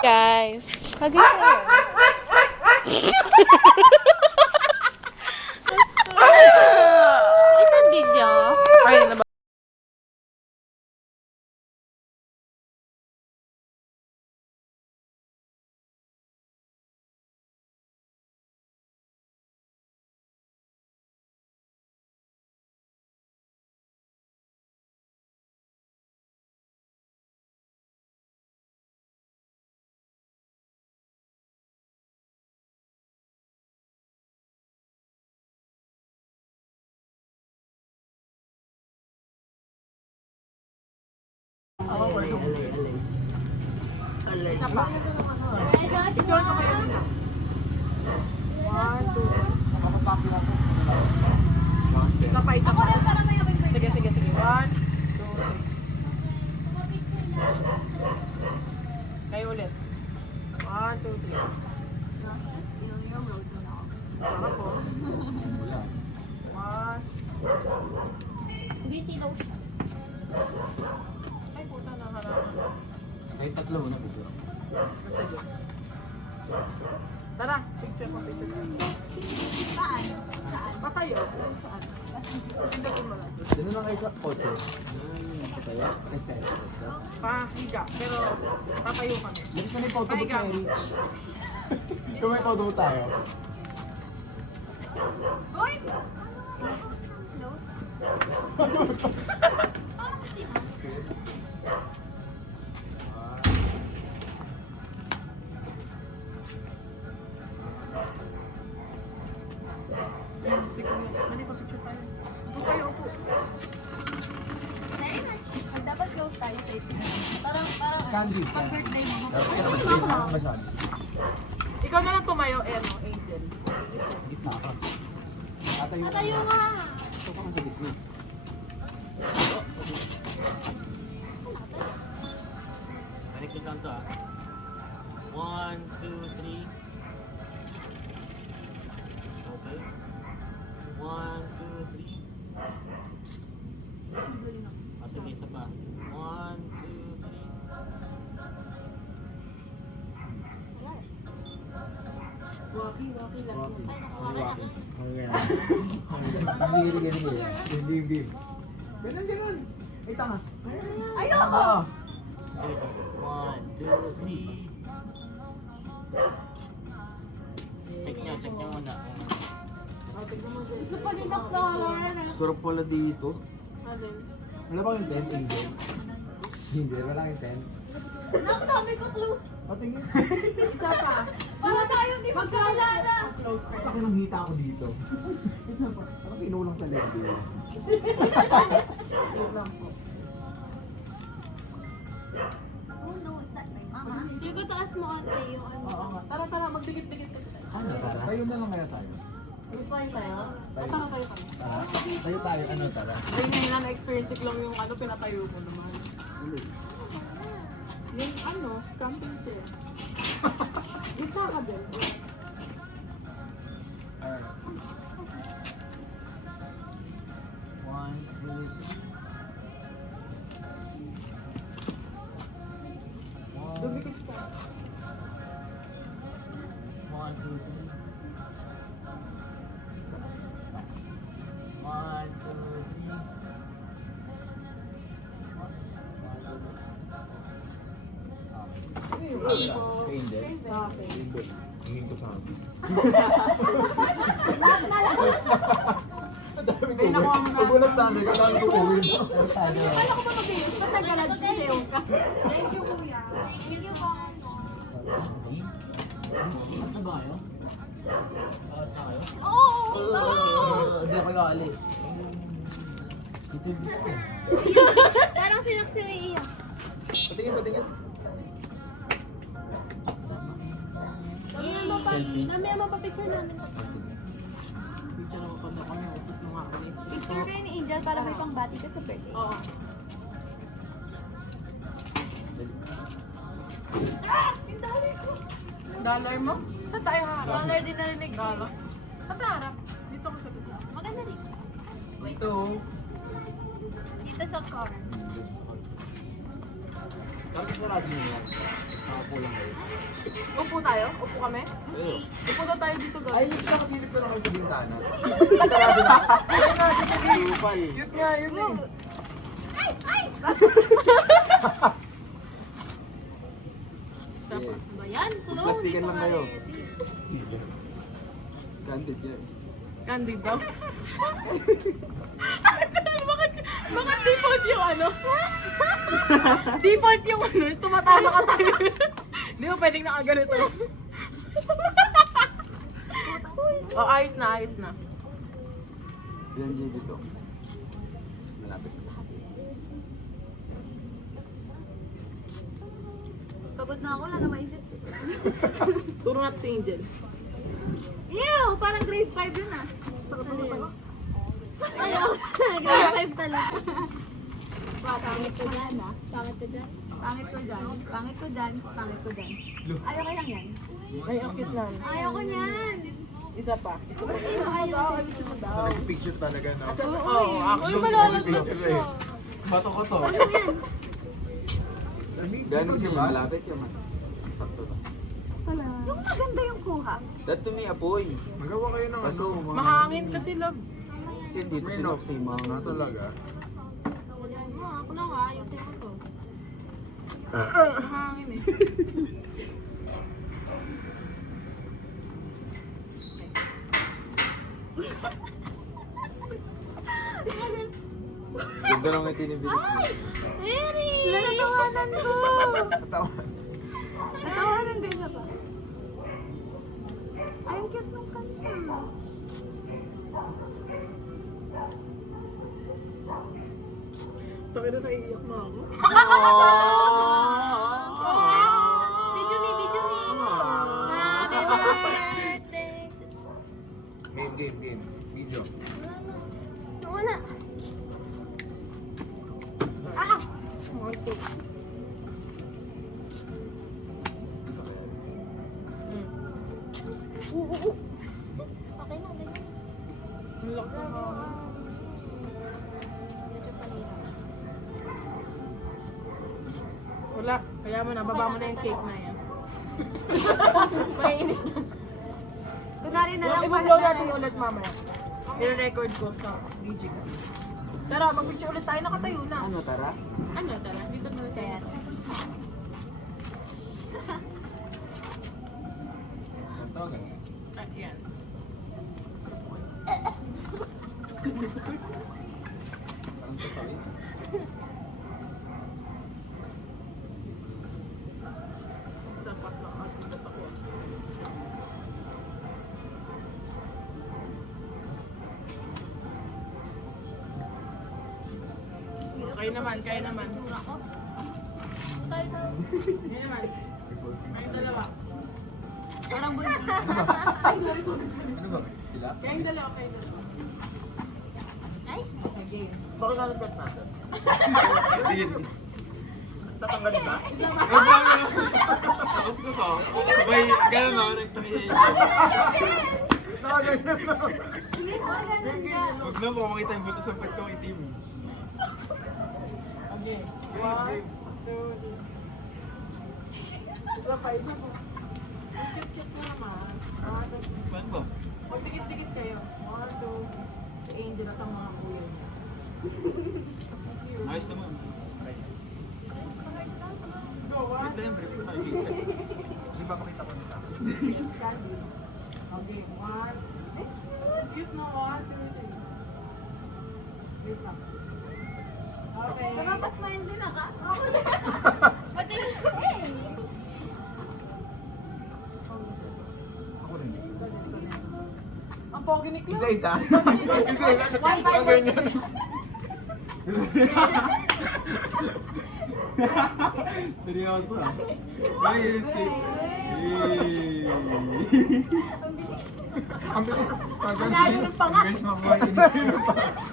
Guys, mag-isa. Isang video. Ayun na ba? Sige. 1, 2, 3. Kayo ulit. 1, 2, 3. Sarap po. 1. Busy daw siya. Ay, puta na harapan. Kahit tatlo mo na picture. Sige. Tara, picture. Saan? Patayo. Saan? Pindagin mo lang. Ganun lang kayo sa kotse. Kaya? Este. Pahiga, pero tatayo kami. Lagi ka na yung photo booth Pahiga. tayo, Rich. Kung may photo booth tayo. Hoy! Close? Sige, mali pa picture tayo. Upo kayo, upo. Very much. Dapat close tayo sa ito. Parang Candy. pag-birthday mo. Masyado. Ikaw na lang tumayo, ano, Angel. Gitna ka. Tatayo ka. Patayo nga! Ito ka sa gitna. Balik ko lang to ah. 1, 2, 3. Okay. 1, 2, 3. Sige, isa pa. 1, 2, 3. Waki lang. Walking. Ang hihili. Yung beam. Ganun. Ay, tanga. Ayoko! Sige, 1, 2, 3. Check nyo muna. Gusto pa din ako sa Lauren. Sarap pala dito. Alin? Wala ba yung tent, Angel? Hindi, wala yung tent. Nakasabi ko close. Patingin. Isa pa. Para tayo hindi magkaalala. Close friend. Laki ng hita ako dito. Parang pinulang sa lesbian. Wait lang po. Who knows that my mama? Hindi ko taas mo ate yung ano. Oo nga. Tara, magdikit-dikit. Ano? Tayo na lang kaya tayo. Gusto tayo? Tayo. Tara tayo kami. Tara. Tayo. Ano, tara? Ay, ngayon na na-experience ko lang yung ano, pinatayo mo naman. Yung ano, camping chair. Isa ka din. Alright. 1, 2, 3. Dumikit ka. 1, 2, 3. 1, 2, 3. Pain din. Okay. Hindi. Hingin ko sa akin. Ay, nakuha mo na. Pagulat namin. Kailangan ko uwi. Kala ko ba mag-iis? Ba't nag-alad siya ka? Thank you, kuya. Thank you po. Saan ba kayo? Saan kayo? Oo! Hindi ako alis. Dito dito. Parang sinaksi may iyak. Patingin. Namaya mo pa picture namin. Picture ako pag ako yung utos nung ako. Picture kayo ni Angel para may pangbati ka sa birthday. Oo. Ang dami ko! Dollar mo? Saan tayo harap? Dollar din narinig ko. Dollar? Saan tayo harap? Dito ko sa gitna. Maganda rin. Ito. Dito sa car. Tapos sarado nyo yan. Nakapo lang kayo. Upo tayo? Upo kami? Ayun. Upo na tayo dito, guys. Ay, nakasilip ko lang kayo sa bintana. Sarado na. Ayun nga, cute nga, yun eh. Ba yan? Tulong. Plastikan lang kayo. Candid yan. Candid daw. Bakit default yung ano? Default yung ano, tumatama ka tayo. Hindi mo pwedeng nakaganito. Oh, ayos na, ayos na. Ilan GB to? Malapit na. Pagod na ako, wala na maisip. Turo natin si Angel. Ew! Parang grade 5 yun ah. Ayaw. Grade 5 talaga. Pangit ko dyan ah. Pangit ka dyan. Pangit ko dyan. Pangit ko dyan. Pangit ko dyan. Ayaw ko lang yan. Ay, ang cute lang. Ayaw ko yan. Isa pa. So, nag-picture talaga, no? Oo, Uy, malalas na Picture siya. eh. Bato ko to. Galing siya malapit yung sakto lang. Yung maganda yung kuha. That to me, apoy. Magawa kayo ng ano. Mahangin kasi love. Kasi dito sinoksimang. Talaga. Ako na nga. Ayusin ko to. Mahangin eh. Ganda lang yung tinibilis niya. Mary! Natawanan ko! Katawan. Natawanan din siya ba? Ay, ang cute nung kanta. Bakit na naiiyak na ako? Video me, video me. Happy birthday. Game. Video. Wala. Okay na, ganyan. Ang laki na ako. Wala. Kaya mo na, baba mo na yung cake na yan. Mainit na. Kunwari na lang I-vlog natin ulit mamaya. I-record ko sa DJ ka. Tara, mag-picture ulit tayo. Nakatayo na. Ano, tara? Ano, tara. Dito na tayo. Tawagan. Ayan. Parang totoo yun. Dapat lang ating tatawa. Kayo naman, kayo naman. Tayo na. Kayo naman. Kayong dalawa. Parang buntis. Ano ba? Sila? Kayong dalawa, kayong dalawa. Ay, Baka nalagkat natin. Hindi. Tatanggalin ba? Tapos ko to. Sabay, gano'n ako, nagtakiya. Hindi ko ganun ka. Huwag na po makita yung buto sa pag kong itim. Okay. 1, 2, 3. Isa pa, isa pa. Ang cute-cute mo naman. Saan ba? Magdikit-dikit kayo. 1, 2. Si Angel at ang mga kuya niya. Ayos naman. Go, 1, Wait lang, brief ko tayo. Hindi ba makita ko nita? Okay, 1. Cute na 1, 2, 3. Wait lang. Okay. Nakapasmile din ako. pati. Ako rin. Ang pogi ni Chloe. Isa-isa. Isa-isa. Ang ganyan. Seryoso ah. Nice. Ang bilis. Malayo ng panga. Guys, makuha yun.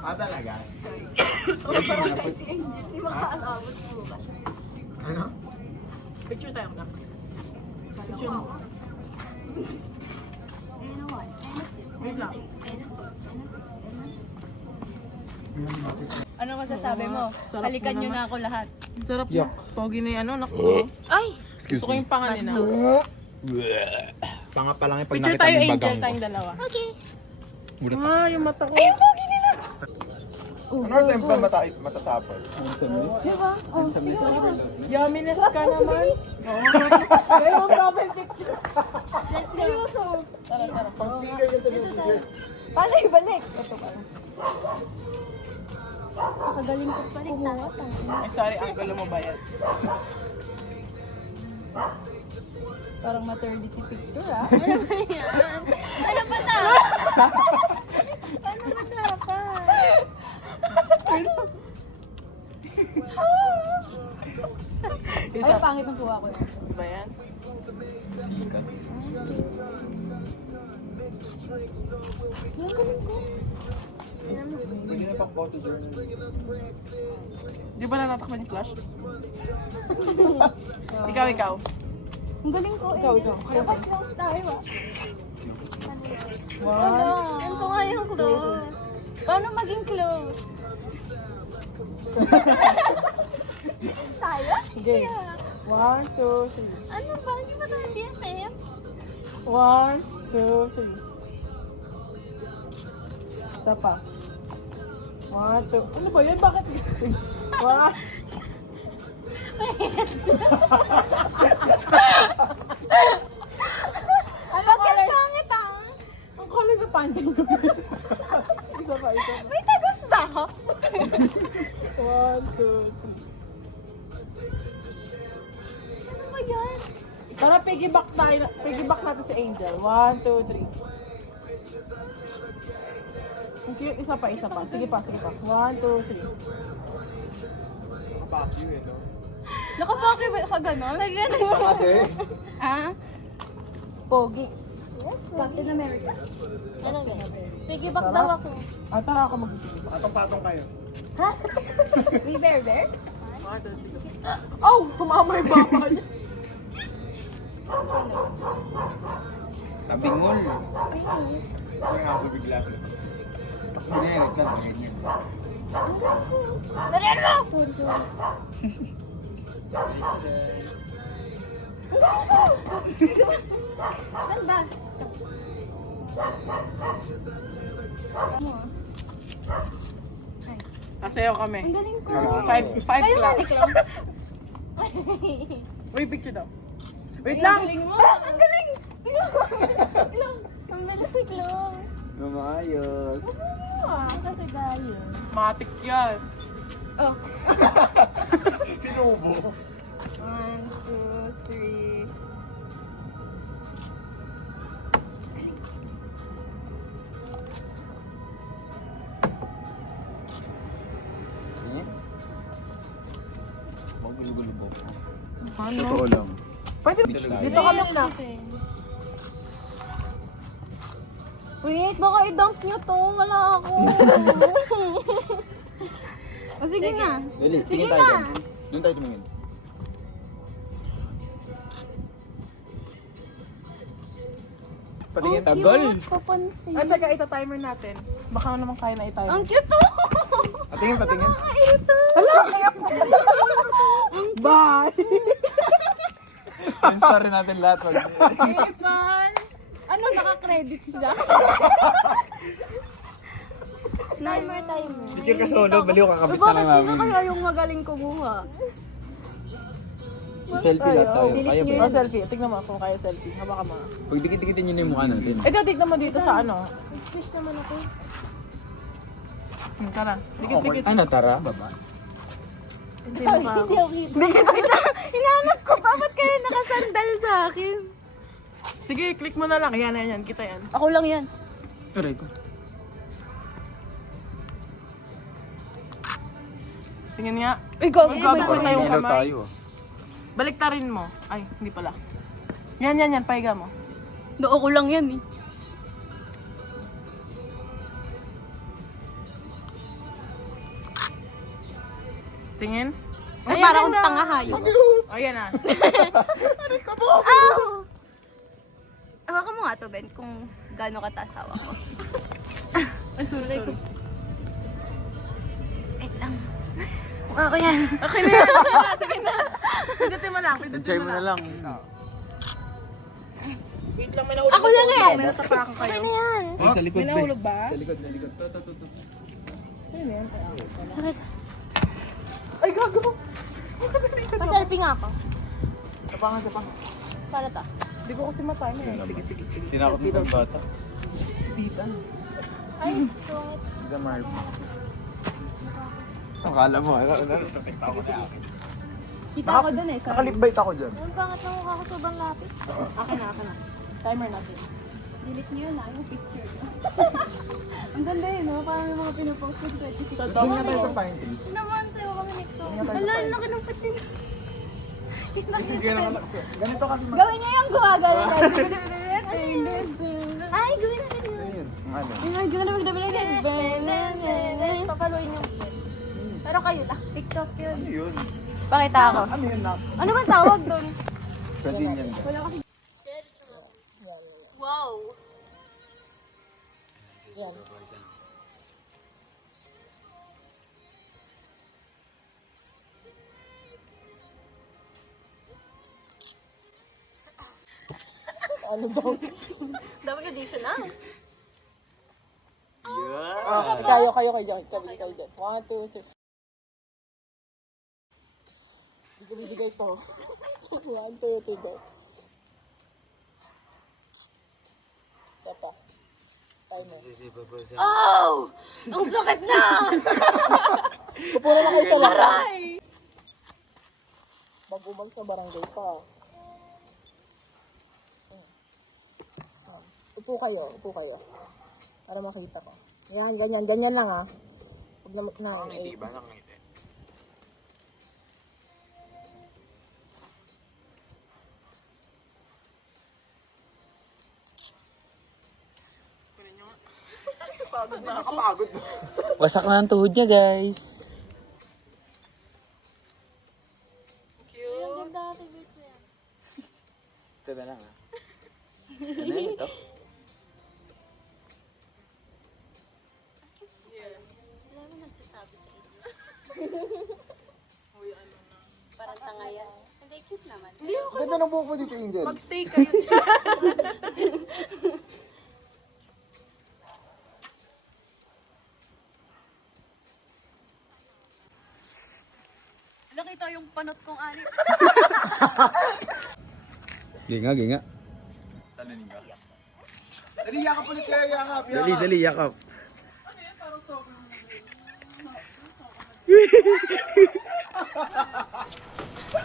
Ah, talaga? Si Angel, di makaalabot mo ba? Ano? Picture tayo, Max. Picture mo. Ayun naman. Wait lang. Ayun, bakit? Ano masasabi mo? Sarap Halikan mo nyo naman. na ako lahat. Sarap na. Pogi na yung ano, nakso. Ay! Excuse Gusto ko yung pangalan na. Panga pa lang yung pag Picture nakita tayo, yung Angel, bagang ko. tayong dalawa. Mulat ako. Ah, yung mata ko. Ano yung pa matatapos? Yumminess ka naman. Ayun, profile picture. Seryoso. Pang sticker yan sa sticker. Paano ibalik? Ito pala. Nakagaling ko balik tayo. Ay, sorry, angulo mo ba yan? Parang maternity picture ah. Ano ba yan? Ano ba na? Ano ba dapat? Ay, pangit ang kuha ko yan. Ano ba yan? Sikat. Pwede na pang photo journal. Di ba natatakpan yung flash? Ikaw. Ang galing ko eh. Ikaw. Dapat close tayo ah. One. Yan ko nga yung close. Paano maging close? Tayo? Sige. 1, 2, 3. Ano ba? Hindi ba tayo BFF? 1, 2, 3. Isa pa. 1, 2. Ano ba yan? Bakit? 1. Bakit pangit ah? Ang kulay na panting ko. Isa pa. May tagos ba ako? 1, 2, 3. Ano ba yan? Tara, piggyback tayo. Piggyback natin si Angel. 1, 2, 3. Ang cute. Isa pa. Sige pa. 1, 2, 3. Fuck you, eh, no? Nakapake ba ka ganon? Kasi, Ah? Pogi. Captain America. Ano ba? Piggyback daw ako. Ah, tara ako mag-piggyback. patong-patong kayo. We bear bears? 1, 2, 3. Oh! Tumama yung baba niya. Tabingol. Ay, ako bigla. Takbo na yan, ganyan. Dalian mo! Saan ba? Ano ah? Kasayaw kami. Ang galing ko. 5 Kayo clap. ba, Niklong? Uy, picture daw. Wait Ang lang! galing mo! Ang galing! Niklong! Ang bilis Niklong! Mamayos. Kasi gayo. Matik yan. Oh. Sinubo. 1, 2, 3. Magulo-gulo po. Ano? Totoo lang. Pwede dito kami na. Wait, baka i-dump nyo to. Wala ako. O sige nga. Dali, Sige tayo nga. doon. Doon tayo tumingin. Patingin. Papansin. Ay, teka, ita-timer natin. Baka naman kaya na i-timer. Ang cute to. Patingin. Bye! Insta rin natin lahat. Evan. Ano, naka-credit sila? Timer. Picture ka solo, baliw kakabit na Bakit lang sino namin. kaya yung magaling kumuha? Selfie lahat tayo. Delete Kaya nyo ba? Oh, selfie. Tignan mo kung kaya selfie. Haba ka mga. Pag dikit-dikitin nyo na yung mukha natin. Ito, tignan mo dito sa ano. Fish naman ako. Tara. Dikit-dikit. Ano, tara? Baba? Hindi mo ka. Hinanap ko pa. Ba't kayo nakasandal sa akin? Sige, click mo na lang. Yan. Kita yan. Ako lang yan. Aray ko. Tingnan nga. Ikaw, Magbabago na yung Ilaw kamay. tayo. Baliktarin mo. Ay, hindi pala. Yan. Pahiga mo. Noo ko lang yan eh. Tingin. Ay, parang akong tanga hayop. O, yan na. Ow! Hawakan mo nga to, Ben, kung gaano kataas hawak ko. Ay, sorry. Wait lang. Ako yan. Okay na yan. Sige na. Pindutin mo lang. Enjoy mo na lang. Wait lang, may nahulog. Ako lang yan. May natapakan kayo. Ano yan? Sa likod May nahulog ba? Sa likod. Sakit. Ay, gago. Pa-selfie nga ako. Sa pang. Para to. Hindi ko kasi matay mo. Sige. Sinakot dito ang bata. Tita. Ay, sungit. Tita Marv. Akala mo, Kita ko dun eh. nakalipbait ako dyan. Ang pangat ng mukha ko sobrang lapit. Akin na. Timer natin. Delete nyo yun yung picture. Ang ganda yun, no? Parang yung mga pinupost ko sa 26. Doon nga tayo sa pine tree. Naman sa'yo kami nito. Tingnan tayo Hala, sa laki ng patin. Hindi ka naman. Ganito kasi Gawin niya yung gumagano tayo. Ay, gawin na rin yun. Ayun, ang ano. Gawin na magdabi. Papaluin yung pero kayo lang. TikTok yun. Ano yun? Pakita ako. Ano yun na? Ano ba tawag doon? Brazilian ka. Wala kasi. Wow. Ano daw? Dapat additional. Kayo dyan. Kayo dyan. 1, 2, 3. Hindi ko bibigay ito. 1, 2, 3, go. Isa pa. Timer. Oh! Ang sakit na! Kupunan ako isa lang. Bago mag sa barangay pa. Upo kayo. Para makita ko. Yan, ganyan lang ah. Huwag na, Nakangiti ba? Nakangiti. Nakakapagod na. Wasak na ang tuhod niya, guys. Ang ganda favorite ko yan. Ito na lang, ha? Ano yun ito? Wala mo nagsasabi sa inyo. Parang tanga yan. Hindi, cute naman. Ganda ng buhok mo dito, Angel. Stay kayo dyan. Nakita yung panot kong anit. Ginga. Talanin ka. Dali, yakap ulit kayo, yakap. Dali, yakap.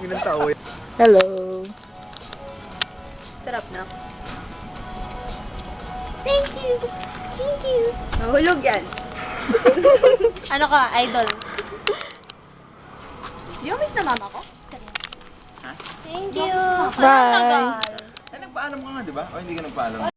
Ang tao eh. Hello. Sarap na. Thank you. Nahulog yan. Ano ka, idol? Di mo miss na mama ko? Ha? Thank you. Bye. Tagal. Nagpaalam ka nga, di ba? O hindi ka nagpaalam?